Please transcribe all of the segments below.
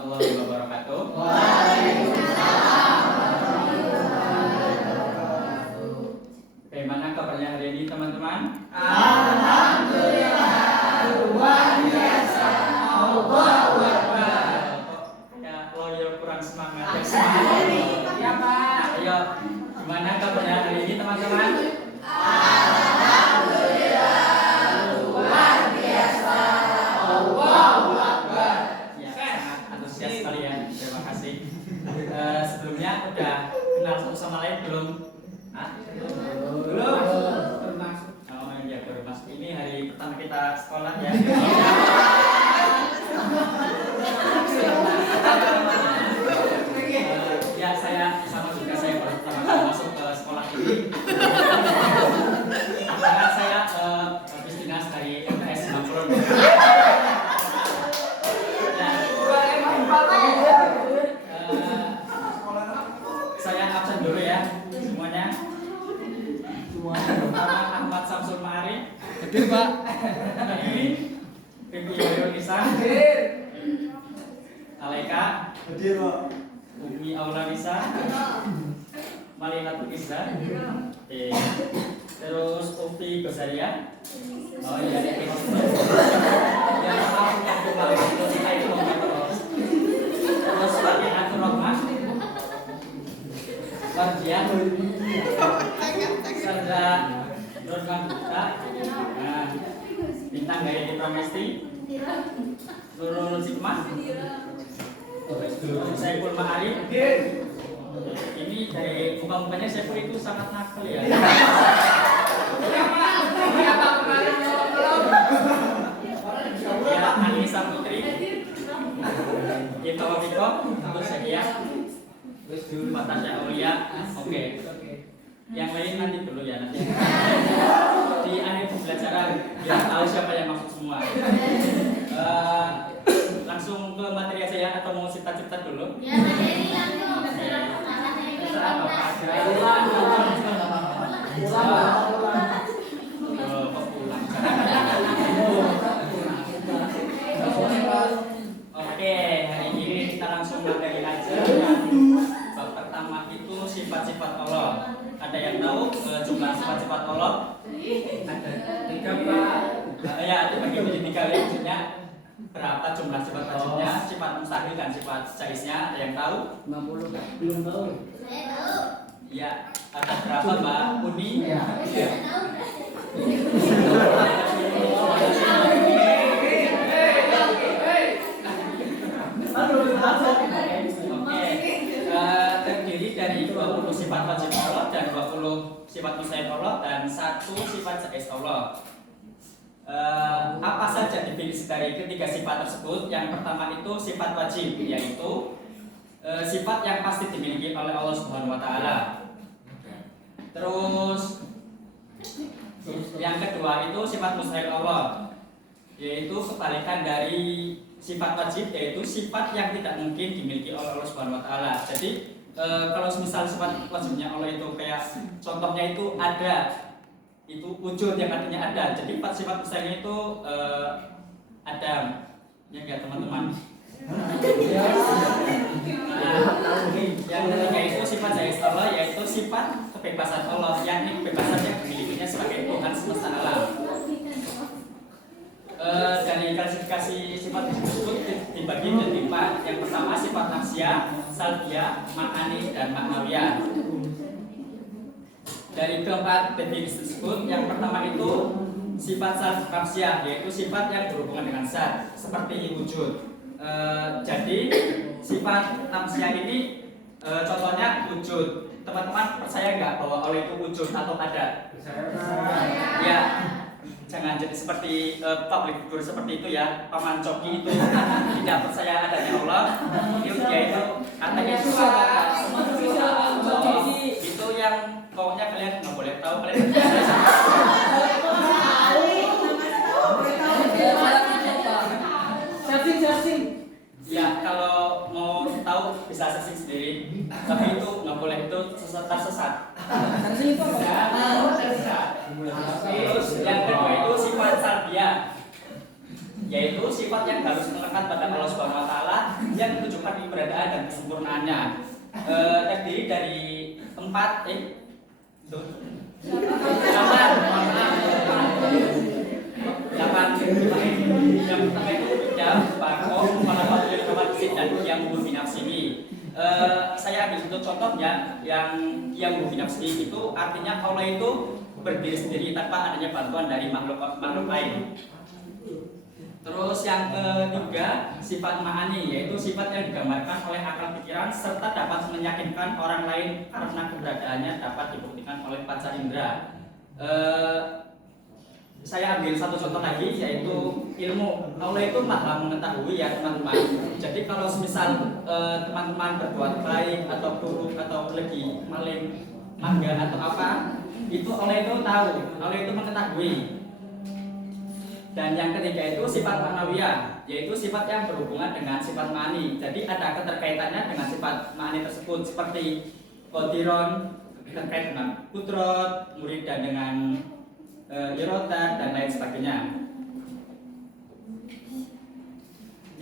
warahmatullahi wabarakatuh. Bagaimana kabarnya hari ini teman-teman? Alhamdulillah, luar biasa. Allahu Akbar. Ya, loyal kurang semangat. Ya Pak. Ayo, gimana kabarnya hari ini teman-teman? Alhamdulillah, luar biasa. Allahu Akbar. Ya, sangat antusias sekali ya. Terima kasih. Sebelumnya udah kenal satu sama lain belum? Belum. Oh iya, baru masuk. Ini hari pertama kita sekolah ya. Ya, saya sama juga, saya baru pertama kali masuk ke sekolah ini. Karena saya habis dinas dari MTS Bangkuron. Saya absen dulu ya semuanya. Pertama Ahmad Samsul Ma'arif. Hadir Pak. Ini Ibu Yoyo Isa. Alaika. Hadir Pak. Umi Aula Nisa. Malinatul Izza. Terus Ufi Gosaria. Oh iya, ini ya, maaf yang kembali itu saya terus. Terus Fatin Atur Rahman. Warjian. Sandra Nurman Gupta. Nah, Bintang Gaya di Pramesti. Nurul Zikmah. Saiful Ma'arif. Ini dari muka-mukanya Saiful itu sangat nakal ya. Ya, Anissa Putri. Kita Wabiko. Terus saya Batasya Aulia. Oke. Yang lain nanti dulu ya nanti. Di akhir pembelajaran biar tahu siapa yang masuk semua. Langsung ke materi aja ya atau mau cerita-cerita dulu? Ya, materi langsung. Oke, hari ini kita langsung materi aja. Bab pertama itu sifat-sifat Allah. Ada yang tahu jumlah sifat-sifat Allah? Ada 3 Pak. Ya, dibagi menjadi 3 ya, maksudnya berapa jumlah sifat wajibnya, sifat mustahil dan sifat jaiznya? Ada yang tahu? 50 belum tahu. Saya tahu. Ya, ada berapa Mbak Uni? Ya. Saya tahu. Oke, terdiri dari 20 sifat wajib Allah dan 20 sifat mustahil Allah dan 1 sifat jaiz Allah. Apa saja definisi dari ketiga sifat tersebut? Yang pertama itu sifat wajib, yaitu sifat yang pasti dimiliki oleh Allah Subhanahu wa taala. Terus yang kedua itu sifat mustahil Allah, yaitu kebalikan dari sifat wajib, yaitu sifat yang tidak mungkin dimiliki oleh Allah Subhanahu wa taala. Jadi kalau misal sifat wajibnya Allah itu kayak contohnya itu ada, itu wujud yang artinya ada. Jadi sifat mustahilnya itu ada. Ya enggak teman-teman? Yang ketiga itu sifat jaiz Allah, yaitu sifat kebebasan Allah, yakni kebebasan yang dimilikinya sebagai Tuhan semesta alam. Dari klasifikasi sifat tersebut dibagi menjadi 4. Yang pertama sifat nafsiyah, salbiyah, ma'ani dan ma'nawiyah. Dari keempat definisi tersebut, yang pertama itu sifat nafsiyah, yaitu sifat yang berhubungan dengan zat, seperti wujud. Jadi sifat nafsiyah ini contohnya wujud. Teman-teman percaya nggak bahwa Allah itu wujud atau ada? Ya, jangan jadi seperti public figure seperti itu ya. Paman Coki itu tidak percaya adanya Allah. Dia itu katanya itu yang pokoknya kalian nggak boleh tahu, kalian Searching. ya kalau mau tahu bisa searching sendiri, tapi itu nggak boleh, itu tersesat. Terus yang kedua itu sifat salbiyah, yaitu sifat yang harus melekat pada Allah Subhanahu wa taala yang menunjukkan keberadaan dan kesempurnaannya. Terdiri dari 8 yang pertama itu jam, bako, malafatul khawatir dan yang binafsihi. Saya ambil contohnya yang binafsihi itu artinya Allah itu berdiri sendiri tanpa adanya bantuan dari makhluk lain. Terus yang ketiga sifat ma'ani, yaitu sifat yang digambarkan oleh akal pikiran serta dapat meyakinkan orang lain karena keberadaannya dapat dibuktikan oleh panca indera. Saya ambil satu contoh lagi, yaitu ilmu. Allah itu maha mengetahui ya teman-teman. Jadi kalau semisal teman-teman berbuat baik atau buruk atau lagi maling mangga atau apa, itu Allah itu tahu, Allah itu mengetahui. Dan yang ketiga itu sifat ma'nawiyah, yaitu sifat yang berhubungan dengan sifat ma'ani. Jadi ada keterkaitannya dengan sifat ma'ani tersebut, seperti qadiron terkait dengan kudrat, muridan dengan irodat dan lain sebagainya.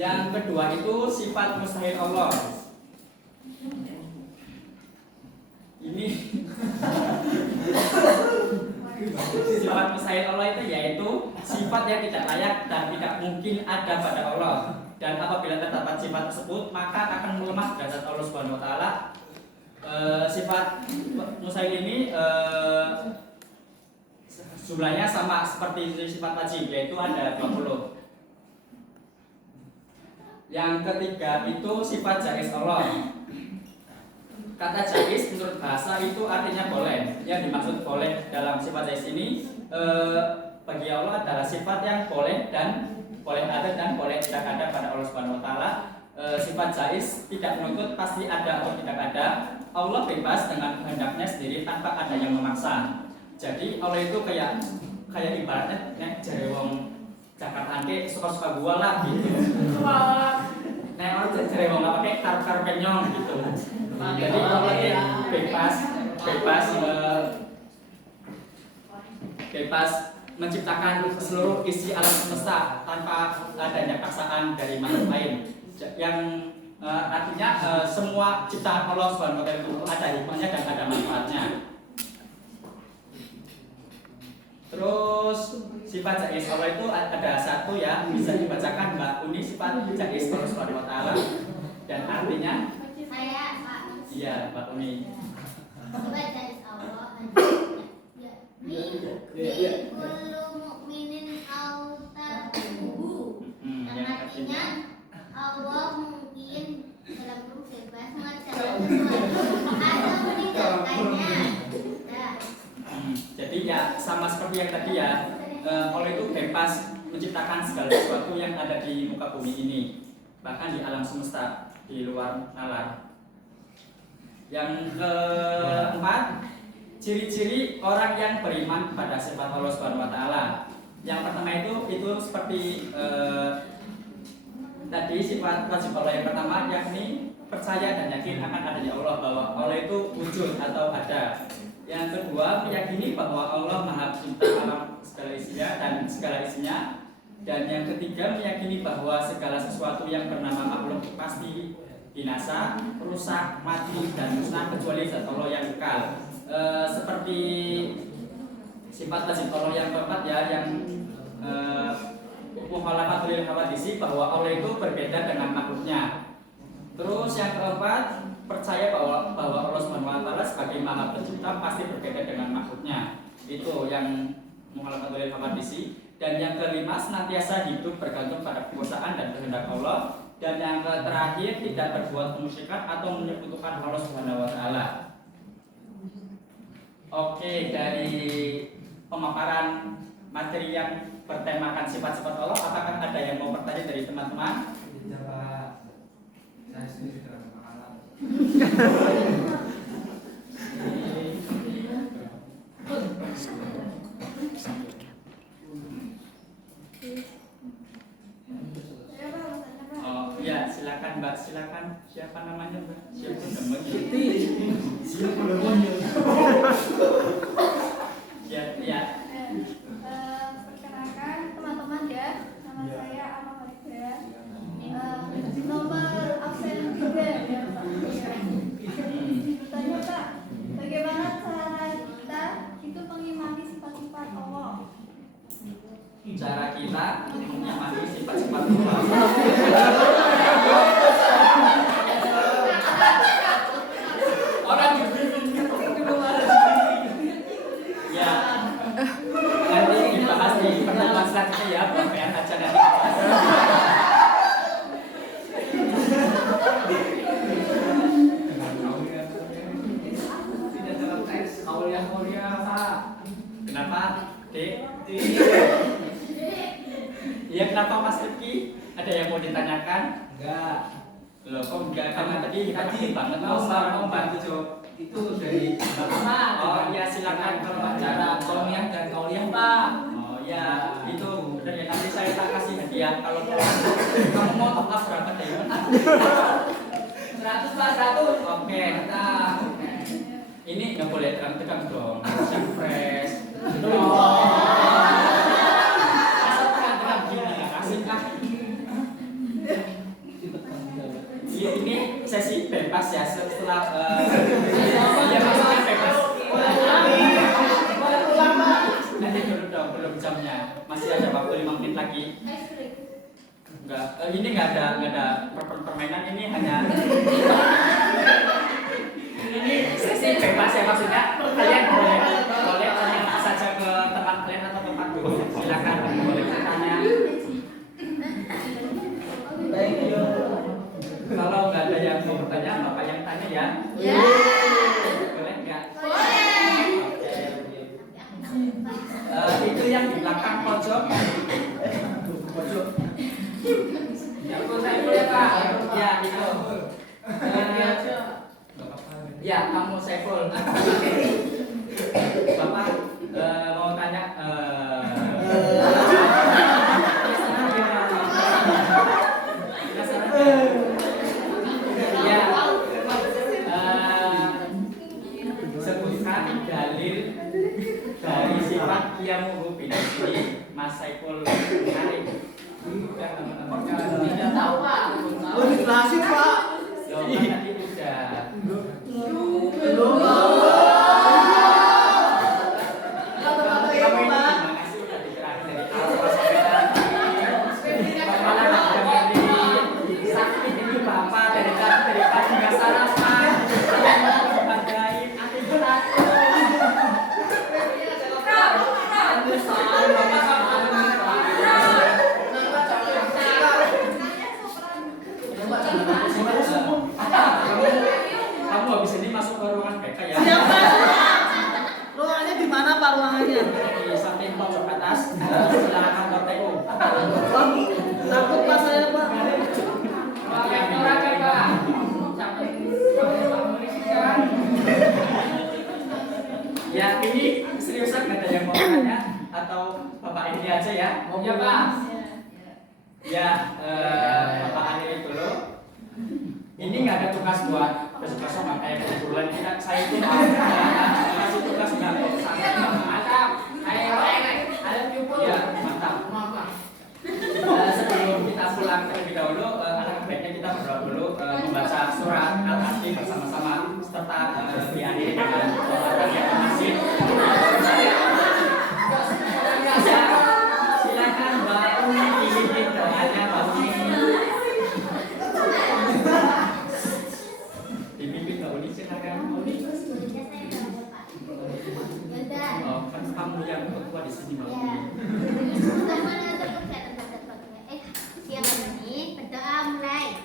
Yang kedua itu sifat mustahil Allah. Ini sifat mustahil Allah itu yaitu sifat yang tidak layak dan tidak mungkin ada pada Allah. Dan apabila terdapat sifat tersebut maka akan melemah derajat Allah Subhanahu wa taala. Sifat mustahil ini jumlahnya sama seperti sifat wajib, yaitu ada 20. Yang ketiga itu sifat jaiz Allah. Kata jaiz menurut bahasa itu artinya boleh. Yang dimaksud boleh dalam sifat jaiz ini bagi Allah adalah sifat yang boleh dan boleh ada dan boleh tidak ada pada Allah Subhanahu wa taala. Sifat jaiz tidak menuntut pasti ada atau tidak ada. Allah bebas dengan kehendaknya sendiri tanpa ada yang memaksa. Jadi Allah itu kayak ibaratnya nek jare wong Jakarta ke suka-suka gua lah gitu. Nek orang jare wong apa kayak kar-kar penyong gitu. Jadi Allah itu bebas menciptakan seluruh isi alam semesta tanpa adanya paksaan dari makhluk lain. Yang artinya semua ciptaan Allah Subhanahu wa taala itu ada hikmahnya dan ada manfaatnya. Terus sifat jaiz Allah itu ada satu ya, bisa dibacakan Mbak Uni, sifat jaiz Allah Subhanahu wa taala dan artinya Saya Pak. iya Mbak Uni. Sifat jaiz Allah kullu mukminin aw tabuhu. Dan artinya Allah mungkin dalam ruh bebas mengerjakan sesuatu atau meninggalkannya. Jadi ya sama seperti yang tadi ya, Allah itu bebas menciptakan segala sesuatu yang ada di muka bumi ini, bahkan di alam semesta di luar nalar. Yang keempat, ciri-ciri orang yang beriman pada sifat Allah Subhanahu wa taala. Yang pertama itu seperti tadi sifat wajib Allah yang pertama, yakni percaya dan yakin akan adanya Allah, bahwa Allah itu wujud atau ada. Yang kedua, meyakini bahwa Allah Maha Pencipta alam segala isinya dan segala isinya. Dan yang ketiga, meyakini bahwa segala sesuatu yang bernama makhluk pasti binasa, rusak, mati dan musnah kecuali zat Allah yang kekal. Seperti sifat wajib Allah yang keempat ya, yang mukhalafatul hawadisi, bahwa Allah itu berbeda dengan makhluknya. Terus yang keempat, percaya bahwa Allah Subhanahu wa taala sebagai Maha Pencipta pasti berbeda dengan makhluknya. Itu yang mukhalafatul hawadisi. Dan yang kelima, senantiasa hidup bergantung pada kekuasaan dan kehendak Allah. Dan yang terakhir, tidak berbuat kemusyrikan atau menyekutukan Allah Subhanahu wa taala. Oke, dari pemaparan materi yang bertemakan sifat-sifat Allah, apakah ada yang mau bertanya dari teman-teman? Saya sendiri tidak berpengalaman. Oh ya, silakan Mbak, silakan. Siapa namanya Mbak? Siapa namanya? Siapa namanya? Ya, ya. Perkenalkan teman-teman ya, nama saya Ama Farida. Ini kok enggak, karena tadi kita dikit banget mau bantu jawab. Itu dari Bapak. Oh iya, silakan kalau acara Koloniah dan Kauliah, Pak. oh ya itu benar ya, nanti saya tak kasih hadiah kalau kamu mau top up berapa diamond? 100 Pak, 100. Oke, nah ini nggak boleh tegang dong, harus yang fresh. Masa tegang gini nggak kasih kah? Iya, ini sesi bebas ya setelah ya maksudnya bebas. Nanti dulu dong, belum jamnya, masih ada waktu 5 menit lagi. Enggak, ini nggak ada permainan, ini hanya ini sesi bebas ya, maksudnya kalian boleh tanya saja ke teman kalian atau tempat dulu, silakan boleh bertanya. Thank you. Kalau nggak ada yang mau bertanya, bapak yang tanya ya. Ya. Boleh nggak? Boleh. Itu yang di belakang pojok. Pojok. Yang saya boleh Pak. Ya itu. Ya kamu Saiful. Bapak mau tanya. Ya. Sebutkan dalil dari sifat qiyamuhu binafsihi Mas Saiful menarik. Tidak tahu, Pak. Oh, dijelasin, Pak. Loh, kan tadi udah. Belum. Kamu ini terima kasih udah dikerahin dari awal sampai tadi. Malah nggak berdiri. Sakit ini bapak dari tadi nggak sarapan. Banggain, aku takut. Kamu habis ini masuk ke ruangan BK ya? Siapa? Ruangannya di mana Pak ruangannya? Di samping pojok atas, sebelah kantor TU. Takut Pak saya Pak. Ya ini seriusan nggak ada yang mau tanya atau bapak ini aja ya? Ya, Pak. Ya, bapak akhiri dulu. Ini nggak ada tugas buat besok-besok nggak kayak kebetulan kita saya itu kasih tugas nggak kok mantap. Ayo cukup. Ya mantap. Sebelum kita pulang terlebih dahulu, alangkah baiknya kita berdoa dulu membaca surat Al-Asri bersama-sama serta diakhiri dengan doa yang masih. Silakan Mbak Umi dipimpin doanya Mbak Umi. Dipimpin Mbak Umi silakan. Oh, kan kamu yang ketua di sini Mbak Umi. Siapa ini? Berdoa mulai.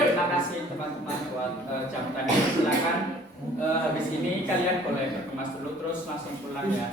Terima kasih teman-teman buat jamuan ini. Silakan habis ini kalian boleh berkemas dulu terus langsung pulang ya.